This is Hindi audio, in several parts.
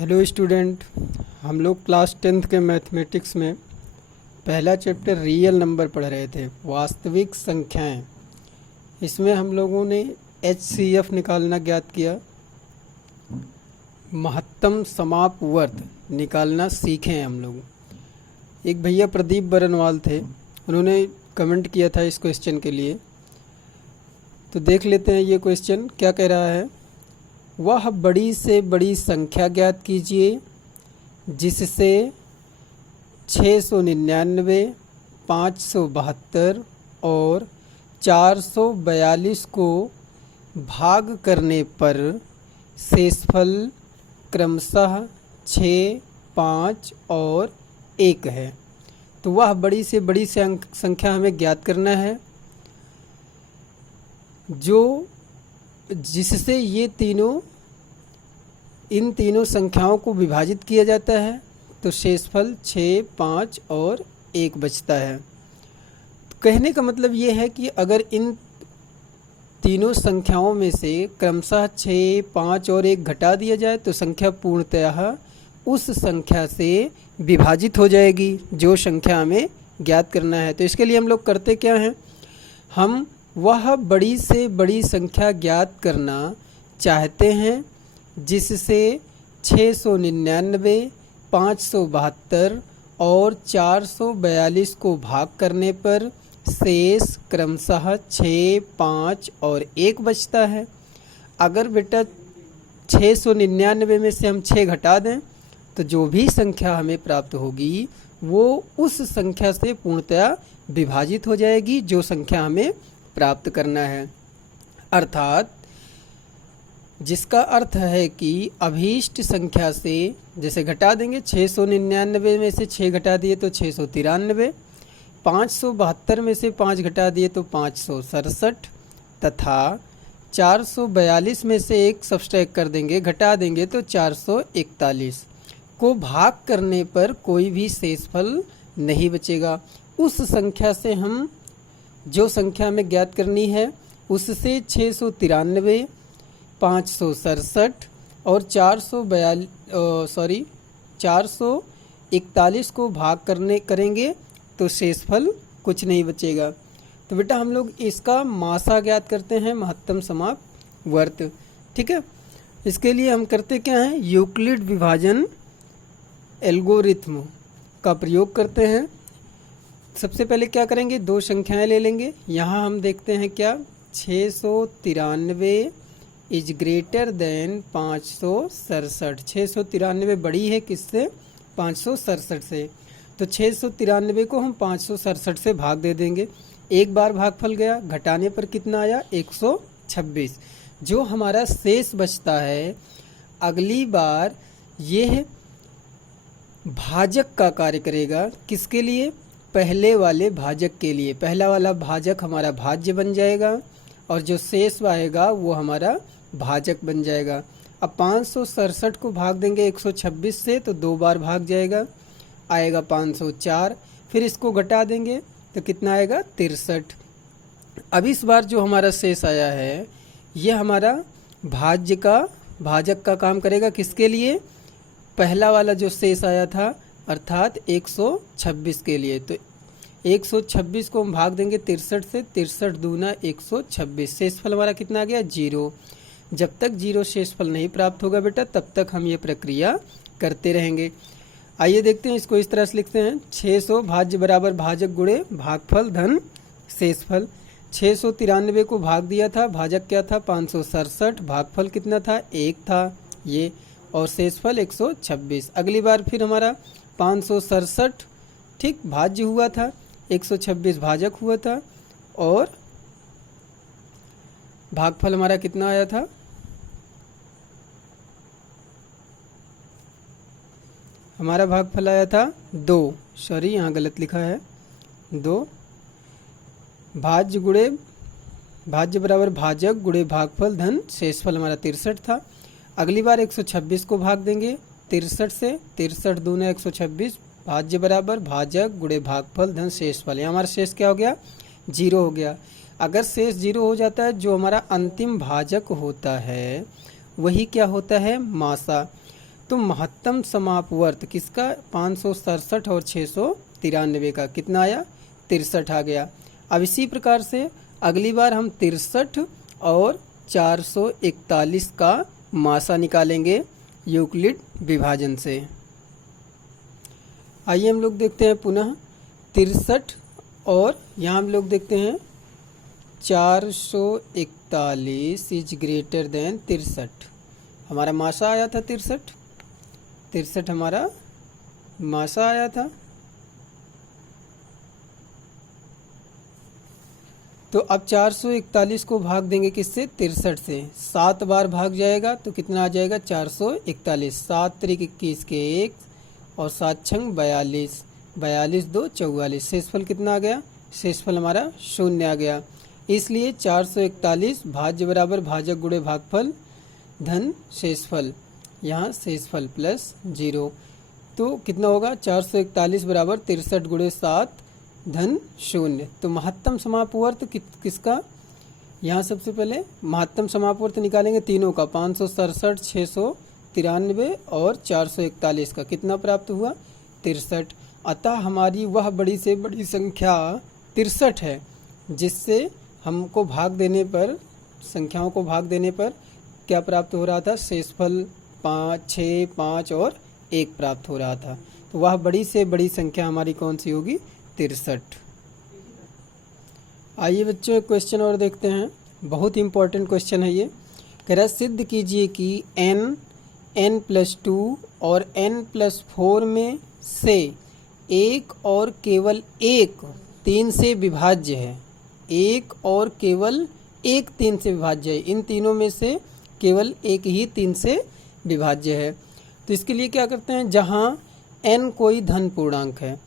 हेलो स्टूडेंट, हम लोग क्लास 10th के मैथमेटिक्स में पहला चैप्टर रियल नंबर पढ़ रहे थे, वास्तविक संख्याएं। इसमें हम लोगों ने HCF निकालना ज्ञात किया, महत्तम समापवर्त निकालना सीखे हैं हम लोग। एक भैया प्रदीप बरनवाल थे, उन्होंने कमेंट किया था इस क्वेश्चन के लिए, तो देख लेते हैं ये क्वेश्चन क्या कह रहा है। वह बड़ी से बड़ी संख्या ज्ञात कीजिए जिससे 699, 572 और 442 को भाग करने पर शेषफल क्रमशः 6, 5 और 1 है। तो वह बड़ी से बड़ी संख्या हमें ज्ञात करना है जिससे इन तीनों संख्याओं को विभाजित किया जाता है, तो शेषफल 6, 5 और 1 बचता है। तो कहने का मतलब ये है कि अगर इन तीनों संख्याओं में से क्रमशः 6, 5 और 1 घटा दिया जाए तो संख्या पूर्णतः उस संख्या से विभाजित हो जाएगी जो संख्या हमें ज्ञात करना है। तो इसके लिए हम लोग करते क्या हैं, हम वह बड़ी से बड़ी संख्या ज्ञात करना चाहते हैं जिससे 699, 572 और 442 को भाग करने पर शेष क्रमशः 6, 5 और 1 बचता है। अगर बेटा 699 में से हम 6 घटा दें तो जो भी संख्या हमें प्राप्त होगी वो उस संख्या से पूर्णतया विभाजित हो जाएगी जो संख्या हमें प्राप्त करना है। अर्थात जिसका अर्थ है कि अभीष्ट संख्या से जैसे घटा देंगे, 699 में से 6 घटा दिए तो 693, 572 में से 5 घटा दिए तो 567 तथा 442 में से 1 सब्सट्रैक्ट कर देंगे, घटा देंगे तो 441 को भाग करने पर कोई भी शेषफल नहीं बचेगा। उस संख्या से हम जो संख्या हमें ज्ञात करनी है उससे 693, 567 और 441 को भाग करेंगे तो शेषफल कुछ नहीं बचेगा। तो बेटा हम लोग इसका मासा ज्ञात करते हैं, महत्तम समापवर्त। ठीक है, इसके लिए हम करते क्या हैं, यूक्लिड विभाजन एल्गोरिथम का प्रयोग करते हैं। सबसे पहले क्या करेंगे, दो संख्याएं ले लेंगे। यहाँ हम देखते हैं क्या, 693 इज ग्रेटर देन 567। 693 बड़ी है किससे, 567 से। तो 693 को हम 567 से भाग दे देंगे। एक बार भागफल गया, घटाने पर कितना आया, 126। जो हमारा शेष बचता है अगली बार यह भाजक का कार्य करेगा। किसके लिए, पहले वाले भाजक के लिए। पहला वाला भाजक हमारा भाज्य बन जाएगा और जो शेष आएगा वो हमारा भाजक बन जाएगा। अब 567 को भाग देंगे 126 से तो 2 बार भाग जाएगा, आएगा 504। फिर इसको घटा देंगे तो कितना आएगा, 63। अब इस बार जो हमारा शेष आया है ये हमारा भाजक का काम करेगा। किसके लिए, पहला वाला जो शेष आया था अर्थात 126 के लिए। तो 126 को हम भाग देंगे 63 से, 63 दूना 126। शेषफल हमारा कितना आ गया, 0। जब तक 0 शेषफल नहीं प्राप्त होगा बेटा तब तक हम ये प्रक्रिया करते रहेंगे। आइए देखते हैं, इसको इस तरह से लिखते हैं, 600 भाज्य बराबर भाजक गुणे भागफल धन शेषफल। 693 को भाग दिया था, भाजक क्या था 567, भागफल कितना था 1 था ये, और शेषफल 126। अगली बार फिर हमारा 567 ठीक भाज्य हुआ था, 126 भाजक हुआ था और भागफल हमारा कितना आया था, हमारा भागफल आया था 2। सॉरी यहाँ गलत लिखा है, 2। भाज्य बराबर भाजक गुणे भागफल धन शेषफल हमारा 63 था। अगली बार 126 को भाग देंगे 63 से, 63 दूना 126, भाज्य बराबर भाजक गुणे भागफल धन शेषफल। यहाँ हमारा शेष क्या हो गया, 0 हो गया। अगर शेष 0 हो जाता है, जो हमारा अंतिम भाजक होता है वही क्या होता है, मासा। तो महत्तम समापवर्त किसका 567 और 693 का कितना आया 63 आ गया। अब इसी प्रकार से अगली बार हम 63 और 441 का मासा निकालेंगे यूक्लिड विभाजन से। आइए हम लोग देखते हैं पुनः 63 और यहाँ हम लोग देखते हैं 441 इज ग्रेटर देन 63। हमारा मासा आया था 63 हमारा मासा आया था। तो अब 441 को भाग देंगे किससे 63 से, 7 बार भाग जाएगा तो कितना आ जाएगा 441। 7 त्रिक 21 के 1 और 7 छंग 42, 42 2 44। शेषफल कितना आ गया, शेषफल हमारा 0 आ गया। इसलिए 441 भाज्य बराबर भाजक गुणे भागफल धन शेषफल, यहाँ शेषफल प्लस 0। तो कितना होगा 441 बराबर 63 गुणे 7 धन 0। तो महत्तम समापवर्त किसका, यहाँ सबसे पहले महत्तम समापवर्त निकालेंगे तीनों का 567, 693 और 441 का कितना प्राप्त हुआ 63। अतः हमारी वह बड़ी से बड़ी संख्या 63 है जिससे हमको भाग देने पर, संख्याओं को भाग देने पर क्या प्राप्त हो रहा था, शेषफल 5, 6, 5 और 1 प्राप्त हो रहा था। तो वह बड़ी से बड़ी संख्या हमारी कौन सी होगी 63। आइए बच्चों एक क्वेश्चन और देखते हैं, बहुत इंपॉर्टेंट क्वेश्चन है ये। कह रहा सिद्ध कीजिए कि n, n+2 और n+4 में से एक और केवल एक 3 से विभाज्य है, एक और केवल एक 3 से विभाज्य है। इन तीनों में से केवल एक ही 3 से विभाज्य है। तो इसके लिए क्या करते हैं, जहाँ n कोई धन पूर्णांक है,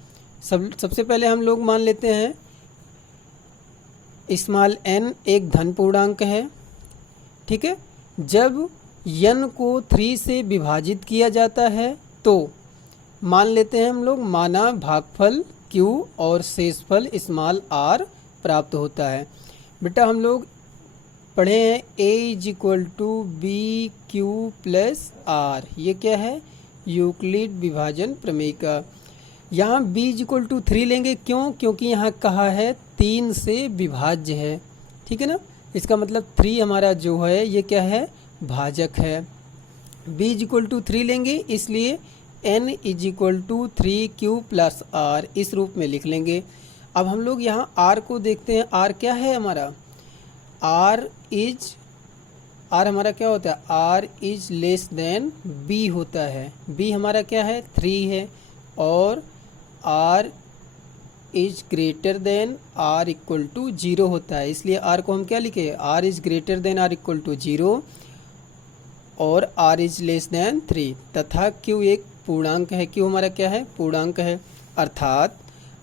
सबसे पहले हम लोग मान लेते हैं स्मॉल n एक धन पूर्णांक है, ठीक है। जब n को 3 से विभाजित किया जाता है तो मान लेते हैं हम लोग माना भागफल q और शेषफल स्मॉल r प्राप्त होता है। बेटा हम लोग पढ़े हैं a = bq + r, ये क्या है यूक्लिड विभाजन प्रमेय का। यहाँ b = 3 लेंगे, क्यों, क्योंकि यहाँ कहा है 3 से विभाज्य है, ठीक है ना। इसका मतलब 3 हमारा जो है ये क्या है भाजक है। b = 3 लेंगे, इसलिए n = 3q + r इस रूप में लिख लेंगे। अब हम लोग यहाँ r को देखते हैं, r क्या है हमारा, r हमारा क्या होता है, r is less than b होता है। b हमारा क्या है 3 है और r is greater than r = 0 होता है। इसलिए r को हम क्या लिखे, r is greater than r = 0 और r इज लेस देन 3 तथा q एक पूर्णांक है। q हमारा क्या है पूर्णांक है, अर्थात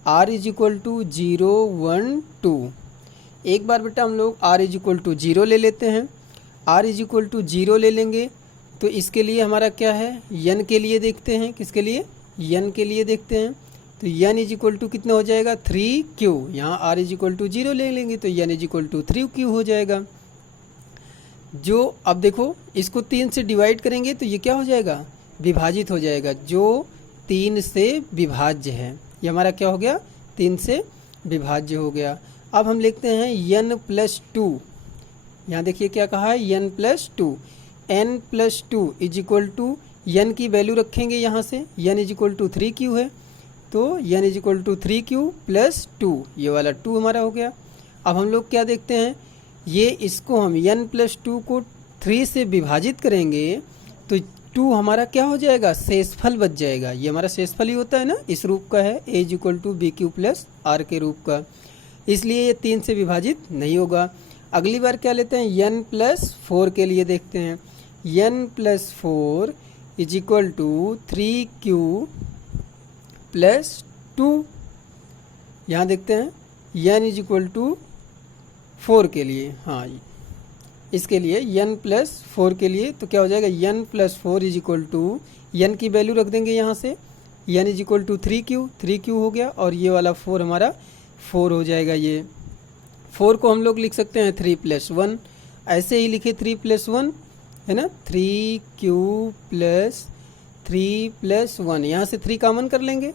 r = 0, 1, 2। एक बार बेटा हम लोग r = 0 ले लेते हैं, r = 0 ले लेंगे तो इसके लिए हमारा क्या है n के लिए देखते हैं, किसके लिए n के लिए देखते हैं। तो n = कितना हो जाएगा 3q, यहाँ r = 0 ले लेंगे तो n = 3q हो जाएगा। जो अब देखो इसको 3 से डिवाइड करेंगे तो ये क्या हो जाएगा विभाजित हो जाएगा, जो 3 से विभाज्य है। ये हमारा क्या हो गया 3 से विभाज्य हो गया। अब हम लिखते हैं n+2, यहाँ देखिए क्या कहा है n+2, n+2 = n की वैल्यू रखेंगे यहाँ से, n = 3q है तो n = 3q + 2, ये वाला 2 हमारा हो गया। अब हम लोग क्या देखते हैं, ये इसको हम n+2 को 3 से विभाजित करेंगे तो 2 हमारा क्या हो जाएगा शेषफल बच जाएगा। ये हमारा शेषफल ही होता है ना, इस रूप का है a = bq + r के रूप का, इसलिए ये 3 से विभाजित नहीं होगा। अगली बार क्या लेते हैं n+4 के लिए देखते हैं, n+4 = 3q + 2। यहाँ देखते हैं n = 4 के लिए, हाँ इसके लिए n+4 के लिए तो क्या हो जाएगा n+4 = n की वैल्यू रख देंगे यहाँ से, n = 3q हो गया और ये वाला 4 हमारा 4 हो जाएगा। ये 4 को हम लोग लिख सकते हैं 3 + 1, ऐसे ही लिखे 3 + 1 है ना, 3q + 3 प्लस 1, यहाँ से 3 कॉमन कर लेंगे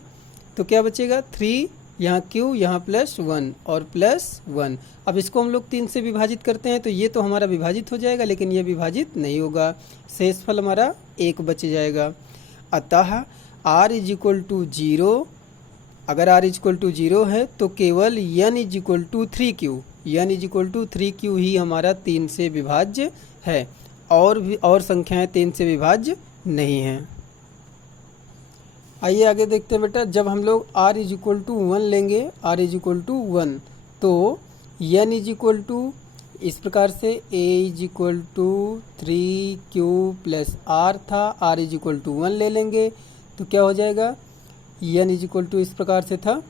तो क्या बचेगा 3, यहाँ q, यहाँ प्लस 1 और प्लस 1। अब इसको हम लोग 3 से विभाजित करते हैं तो ये तो हमारा विभाजित हो जाएगा, लेकिन ये विभाजित नहीं होगा, शेषफल हमारा 1 बच जाएगा। अतः r इज इक्वल टू 0, अगर r इज इक्वल टू 0 है तो केवल n is equal to 3q, n is equal to 3q ही हमारा 3 से विभाज्य है, और संख्याएं 3 से विभाज्य नहीं हैं। आइए आगे देखते हैं बेटा, जब हम लोग r इज इक्वल टू 1 लेंगे, r इज इक्वल टू 1, तो n इज इक्वल टू इस प्रकार से a is equal to 3q plus r था, r इज इक्वल टू 1 ले लेंगे तो क्या हो जाएगा, n इज इक्वल टू इस प्रकार से था,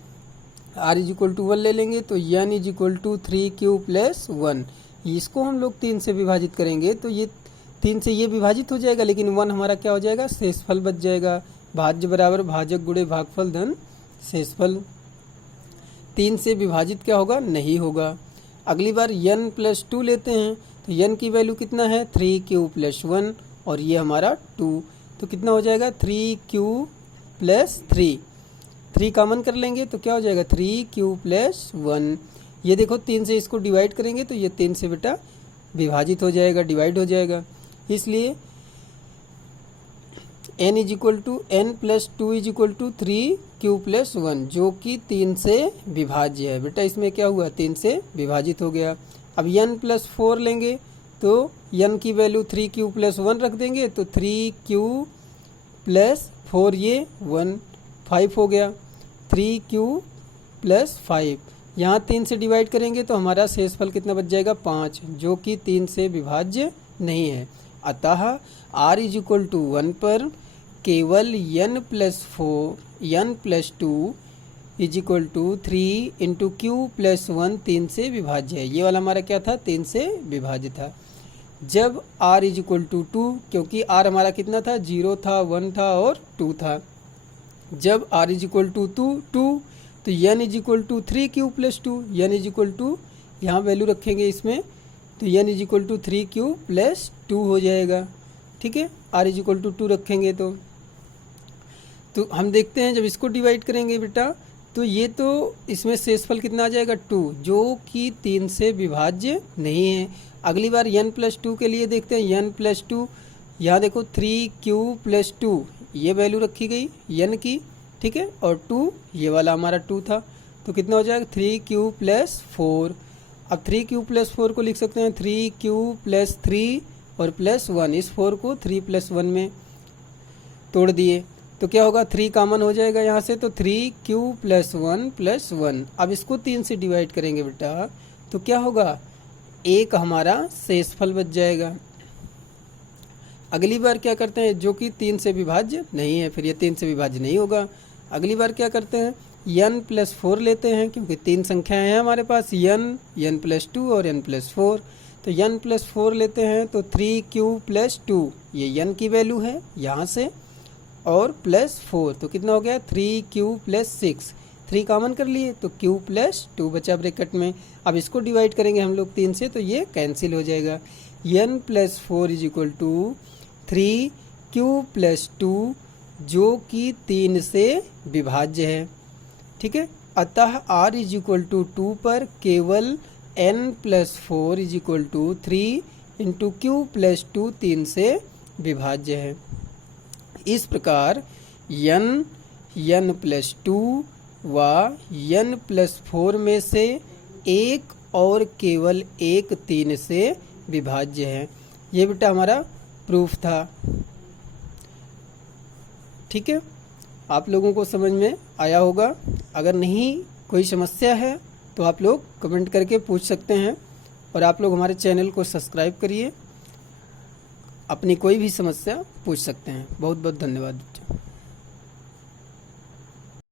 r इज इक्वल टू 1 ले लेंगे तो n is equal to 3q plus 1। इसको हम लोग 3 से विभाजित करेंगे तो ये 3 से ये विभाजित हो जाएगा, लेकिन 1 हमारा क्या हो जाएगा, शेषफल बच जाएगा। भाज्य बराबर भाजक गुणे भागफल धन शेषफल, 3 से विभाजित क्या होगा, नहीं होगा। अगली बार n प्लस 2 लेते हैं तो n की वैल्यू कितना है, 3q प्लस 1 और ये हमारा 2, तो कितना हो जाएगा 3q प्लस 3 कॉमन कर लेंगे तो क्या हो जाएगा 3q प्लस 1। ये देखो 3 से इसको डिवाइड करेंगे तो ये 3 से बेटा विभाजित हो जाएगा, डिवाइड हो जाएगा, इसलिए n is equal to n plus 2 is equal to 3q plus 1, जो कि 3 से विभाज्य है। बेटा इसमें क्या हुआ, 3 से विभाजित हो गया। अब n प्लस 4 लेंगे तो n की वैल्यू 3q प्लस 1 रख देंगे तो 3q प्लस 4 ये 5 हो गया, 3q प्लस 5, यहाँ 3 से डिवाइड करेंगे तो हमारा शेषफल कितना बच जाएगा 5, जो कि 3 से विभाज्य नहीं है। अतः r इज इक्वल टू 1 पर केवल n plus 2 is equal to 3 into q plus 1 3 से विभाज्य है। ये वाला हमारा क्या था, 3 से विभाज्य था। जब r इज इक्वल टू 2, क्योंकि r हमारा कितना था, 0 था, 1 था और 2 था, जब r इज इक्वल टू 2 तो n is equal to 3q plus 2, n is equal to यहाँ वैल्यू रखेंगे इसमें तो n is equal to 3q plus 2 हो जाएगा। ठीक है, r इज इक्वल टू 2 रखेंगे तो हम देखते हैं जब इसको डिवाइड करेंगे बेटा तो ये तो इसमें शेषफल कितना आ जाएगा 2, जो कि 3 से विभाज्य नहीं है। अगली बार n प्लस 2 के लिए देखते हैं, n प्लस 2, यहाँ देखो 3q प्लस 2 ये वैल्यू रखी गई n की, ठीक है, और 2 ये वाला हमारा 2 था तो कितना हो जाएगा 3q प्लस 4। अब 3q प्लस 4 को लिख सकते हैं 3q प्लस 3 और प्लस 1, इस 4 को 3 प्लस 1 में तोड़ दिए तो क्या होगा 3 कॉमन हो जाएगा यहाँ से, तो 3q प्लस 1 प्लस 1। अब इसको 3 से डिवाइड करेंगे बेटा तो क्या होगा, 1 हमारा शेषफल बच जाएगा। अगली बार क्या करते हैं, जो कि 3 से विभाज्य नहीं है, फिर ये 3 से विभाज्य नहीं होगा। अगली बार क्या करते हैं, n प्लस 4 लेते हैं, क्योंकि 3 संख्याएं हैं हमारे पास, n प्लस 2 और n प्लस 4, तो n प्लस 4 लेते हैं तो 3q प्लस 2 ये n की वैल्यू है यहाँ से, और प्लस 4 तो कितना हो गया 3q प्लस 6, 3 कॉमन कर लिए तो q प्लस 2 बचा ब्रैकेट में। अब इसको डिवाइड करेंगे हम लोग 3 से तो ये कैंसिल हो जाएगा, n plus 4 is equal to 3q plus 2, जो कि 3 से विभाज्य है। ठीक है, अतः r इज इक्वल टू 2 पर केवल n plus 4 is equal to 3 into q plus 2 3 से विभाज्य है। इस प्रकार n प्लस 2 व n प्लस 4 में से एक और केवल एक 3 से विभाज्य है। ये बेटा हमारा प्रूफ था। ठीक है, आप लोगों को समझ में आया होगा। अगर नहीं कोई समस्या है तो आप लोग कमेंट करके पूछ सकते हैं, और आप लोग हमारे चैनल को सब्सक्राइब करिए, अपनी कोई भी समस्या पूछ सकते हैं। बहुत बहुत धन्यवाद।